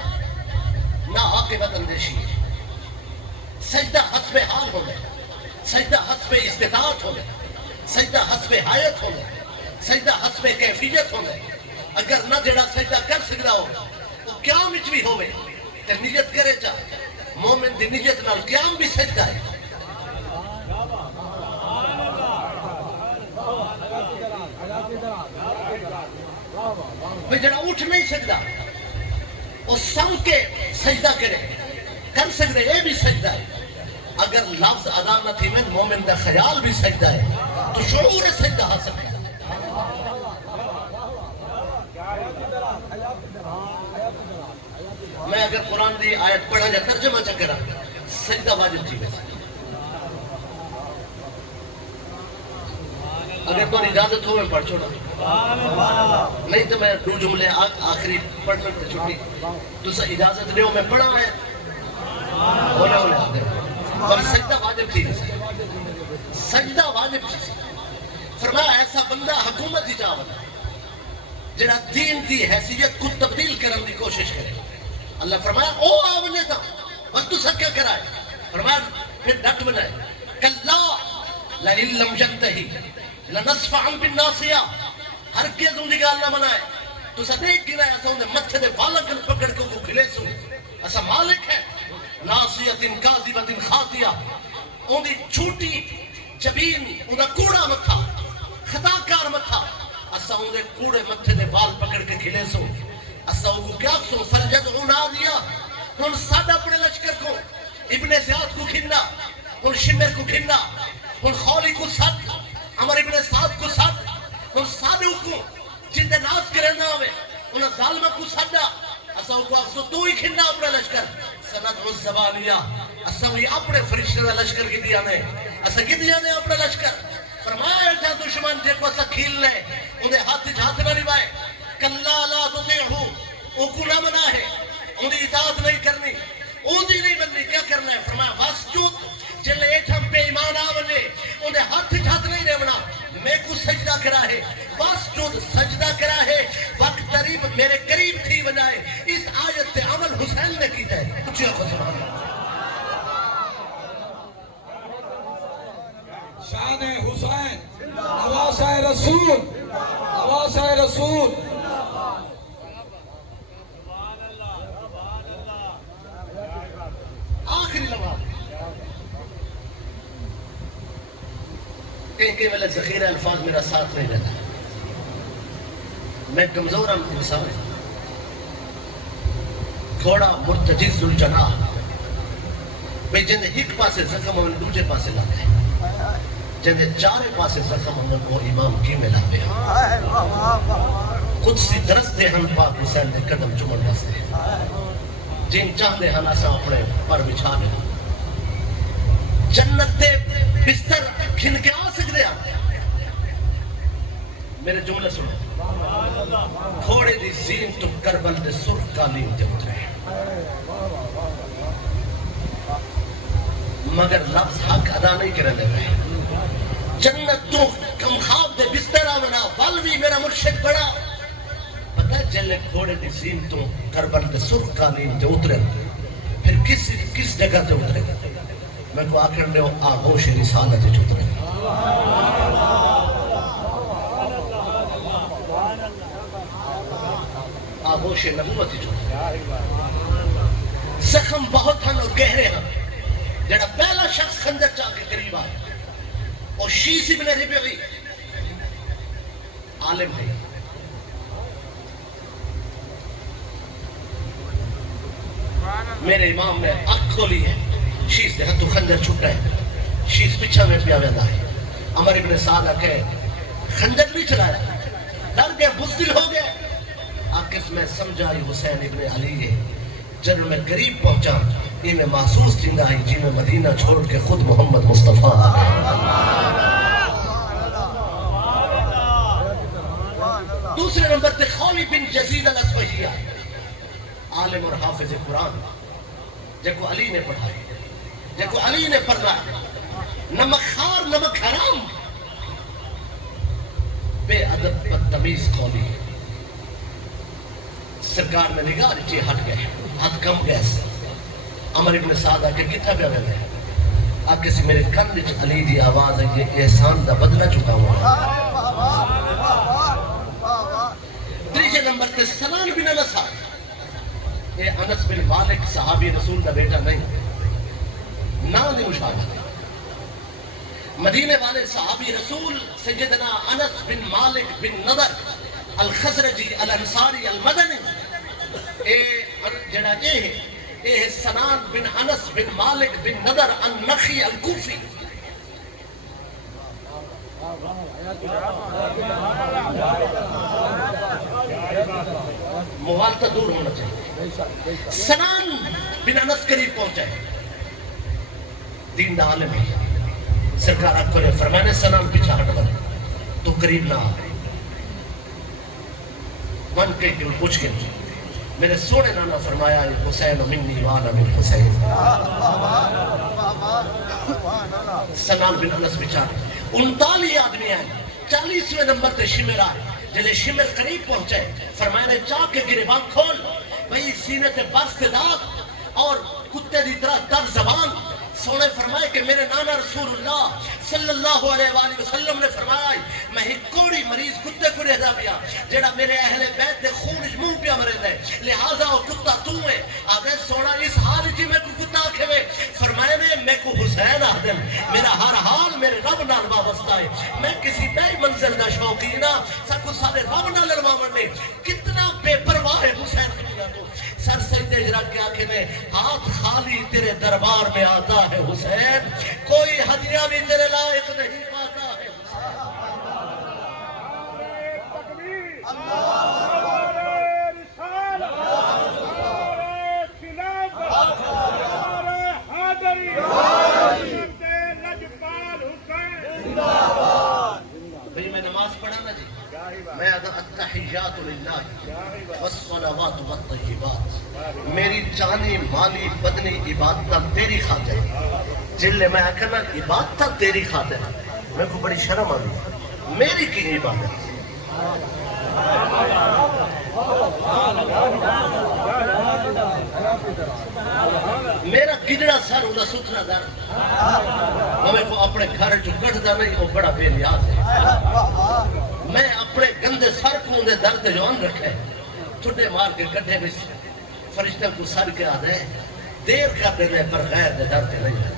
نہ عاقبت اندیشی, سجدہ حسب حال ہو گئے, سجدہ حسب استطاعت ہو گئے, سجدہ حسب حایت ہو گئے, سجدہ حسب کیفیت ہو گئے. اگر نہ جڑا سجدہ کر سکتا ہو وہ قیام وچ بھی ہوئے تے نیت کرے چا, مومن دی نیت نال قیام بھی سجدہ ہے. جڑا اٹھ نہیں سکتا وہ سم کے سجدہ کرے کر سکتے, یہ بھی سجدہ ہے. اگر لفظ ادا نہ تھی میں مومن دا خیال بھی سجدہ ہے تو شعور سجدہ حاصل ہے. میں اگر قرآن دی آیت پڑھا یا ترجمہ چکرا سجدہ واجب تھی ویسے, اگر تو اجازت ہو میں پڑھ چھوڑا, نہیں تو میں دو جملے آخری پڑھ سکتے چھوٹی تو اجازت لے ہو میں پڑھا ہے ہونے ہونے آتے ہیں. اور سجدہ واجب تھی, سجدہ واجب تھی. فرمایا ایسا بندہ حکومت ہی چاہتا جنہا دین دی حیثیت کو تبدیل کرنے کی کوشش کرے. اللہ فرمایا او آونے تھا وقت تو سب کیا کرائے, فرمایا پھر ڈٹ بنائے کلا لئن لم ینتہی لنصفعا بالناصیہ, ہر کیز ان دی گال نہ بنائے تو صدیق گنا ایسا انہیں متھے دے بالکن پکڑ کے کو کھلے سو. ایسا مالک ہے ناصیت کاذبت خاطیہ, ان دی چھوٹی جبین ان دا کوڑا متھا خطاکار متھا, اسا ان دے کوڑے متھے دے بال پکڑ کے کھلے سو. اسا ان کو کیا سو فلجدعو نادیہ, ان ساڈا اپنے لشکر کو ابن زیاد کو کھننا, ان شمر کو کھننا, ان خولی کو ساتھ, عمر ابن سعد کو ساتھ, ان سادوں کو جن دے ناز کرنا ہوئے ان ظالمہ کو ساڈا. اسا ان کو اکسو تو ہی کھننا اپنے لشکر سندعو الزبانیہ, اسا وہی اپنے فرشتے دا لشکر کی دیا نے, اسا کی دیا نے اپنے لشکر. فرمایا تھا دشمن جے کو اسا کھیل لے انہیں ہاتھ جھات نہ روائے, کلا لا تطیعہو, او کو نہ بنا ہے, انہیں اطاعت نہیں کرنی, اودی نہیں بننی. کیا کرنا ہے؟ فرمایا واسجد جلے ایٹھم پہ ایمان آونے انہیں ہاتھ جھات نہیں رہنا, میں کو سجدہ کرا ہے, واسجد سجدہ کرا ہے, وقت قریب میرے قریب تھی بجائے. اس آیت تے عمل حسین نے کیتا ہے. کچھ سبحان اللہ. شان حسین, نواسہ رسول, نواسہ رسول. آخری لمحہ کہ ویلے ذخیرہ الفاظ میرا ساتھ نہیں رہتا, میں کمزور ہم انسان ہے. گھوڑا مرتجز الجناح بھئی جن ایک پاسے زخم ہونے دوسرے پاسے لاتے ہیں, جن چارے پاسے زخم ہونے کو امام کی میں لاتے ہیں. قدسی درست دے ہم پاک حسین دے قدم چمن واسطے, جن چاہتے ہیں اسا اپنے پر بچھا دے, جنت دے بستر کھن کے آ سکتے ہیں. میرے جملے سنو, گھوڑے دی زین تو کربل دے سرخ قالین تے اترے مگر لفظ حق ادا نہیں کرنے رہے جنت تو کم خواب دے بسترہ منا والوی میرا مرشد بڑا پتہ جلے گھوڑے دی زین تو کربل دے سرخ قالین تے اترے پھر کس جگہ تے اترے میں کو آکر لے آغوش رسالت اترے آغوش نبوت زخم بہت ہن اور گہرے ہیں جڑا پہلا شخص خنجر چاہ کے قریب آئے اور شیس ابن ربعی عالم ہے میرے امام نے اکھ کھولی ہے شیس دے ہتھوں خنجر چھٹا ہے شیس پچھا میں پیا ویندہ ہے عمر ابن سعدہ کہ خنجر نہیں چلایا ڈر گیا بزدل ہو گیا آکس میں سمجھائی حسین ابن علی ہے جب میں قریب پہنچا یہ میں محسوس تھینگا ہی جی میں مدینہ چھوڑ کے خود محمد مصطفیٰ دوسرے نمبر تے خولی بن جزید الاسوہیہ عالم اور حافظ قرآن جب کو علی نے پڑھائی جب کو علی نے پڑھا نمک خار نمک حرام بے ادب بدتمیز قولی سرکار میں نگاہ رچے ہٹ گئے ہاتھ کم گئے عمر ابن سعدہ کے کتھا پہ گئے آپ کسی میرے کن وچ علی دی آواز ہے یہ احسان دا بدلہ چکا ہوا تیسرے نمبر تے سنان بن انس یہ انس بن مالک صحابی رسول دا بیٹا نہیں نام دی مشاہدہ مدینے والے صحابی رسول سیدنا انس بن مالک بن نضر الخزرجی الانصاری المدنی جڑا اے سنان بن انس بن مالک بن نضر النخی الکوفی موالتہ دور ہونا چاہیے سنان بن انس قریب پہنچائے دین دا عالم ہے سرکار اکبر نے فرمانے سنان پیچھا ہٹ بنے تو قریب نہ آئے من کے دل پوچھ کے میرے سونے نانا فرمایا حسین منی وانا من حسین سنان بن انس بیچارے 39 آدمی آئے 40ویں نمبر تے شمر آئے جلے شمر قریب پہنچے فرمایا نے چاک کے گریبان کھول بھئی سینے تے بست داغ اور کتے دی طرح در زبان سونے فرمائے کہ میرے نانا رسول اللہ صلی اللہ علیہ وآلہ وسلم نے فرمایا میں ہی کوڑی مریض کتے کو رہدا پیا جیڑا میرے اہل بیت دے خون جموں پیا مرے دے لہذا وہ کتا تو ہے آگے سونا اس حال جی میں کو کتا آکھے میں فرمائے میں کو حسین آدم میرا ہر حال میرے رب نال وابستہ ہے میں کسی بے منزل دا شوقی نہ سب کو سارے رب نال لڑوانے کتنا بے پرواہ ہے حسین تو سر سجدے رکھ کے آنکھیں میں ہاتھ خالی تیرے دربار میں آتا ہے حسین کوئی ہدیہ بھی تیرے لائق نہیں پاتا ہے بھئی میں نماز پڑھا نا جی میں التحیات للہ والصلوات والطیبات میری جانی مالی بدنی عبادتہ تیری خاطر جلے میں آکھنا عبادتہ تیری خاطر میں کو بڑی شرم آئی میری کی عبادت میرا گدڑا سر ہوگا سترا در ہمیں کو اپنے گھر جو کٹتا نہیں وہ بڑا بے نیاز ہے میں اپنے گندے سر کو اندے درد جوان رکھے چھٹے مار کے کٹھے میں فرشتہ کو سر کے آدھے دیر کر دینے پر غیر دے درد نہیں ہے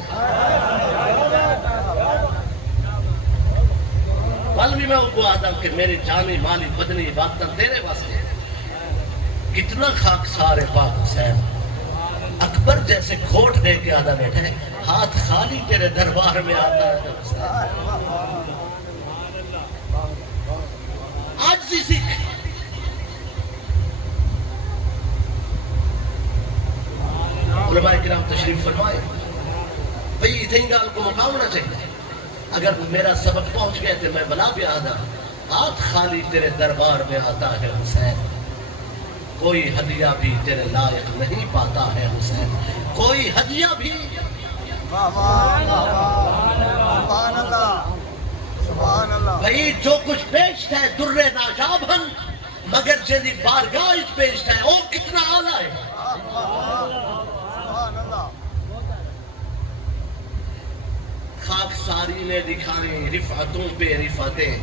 بل بھی میں ان کو آدھا کہ میری جانی مالی بدنی عبادتاں تیرے واسطے کتنا خاک سارے پاک حسین اکبر جیسے کھوٹ دے کے آدھا بیٹھے ہاتھ خالی تیرے دربار میں آتا ہے آج سی سکھ علماء کرام تشریف فرمائے بھئی اتنی گال کو مقامنا چاہیے اگر میرا سبق پہنچ گئے تھے میں بلا بھی آدھا ہاتھ خالی تیرے دربار میں آتا ہے حسین، کوئی ہدیہ بھی تیرے لائق نہیں پاتا ہے حسین، کوئی ہدیہ بھی۔ سبحان اللہ سبحان اللہ بھئی جو کچھ پیش ہے در ناجاب ہن، مگر جنی بارگاہ اچ پیش ہے او کتنا آلہ ہے۔ سبحان اللہ خاک ساری نے دکھائیں رفعتوں پہ رفعتیں،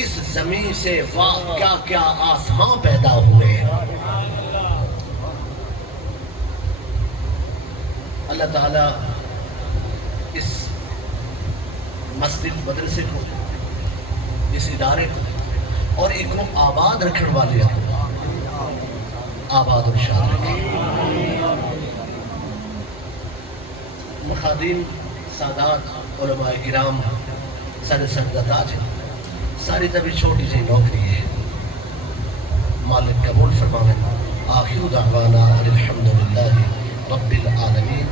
اس زمین سے واہ کیا کیا آسمان پیدا ہوئے۔ اللہ تعالیٰ اس مسجد مدرسے کو، اس ادارے کو اور ایک گروپ آباد رکھنے والے کو آباد و شاد رکھیں۔ مخادیم سادات علماء کرام سر سنگتاج ہیں، ساری طبی چھوٹی سی نوکری ہے، مالک قبول فرمائیں۔ آخر دعوانا الحمدللہ رب العالمین۔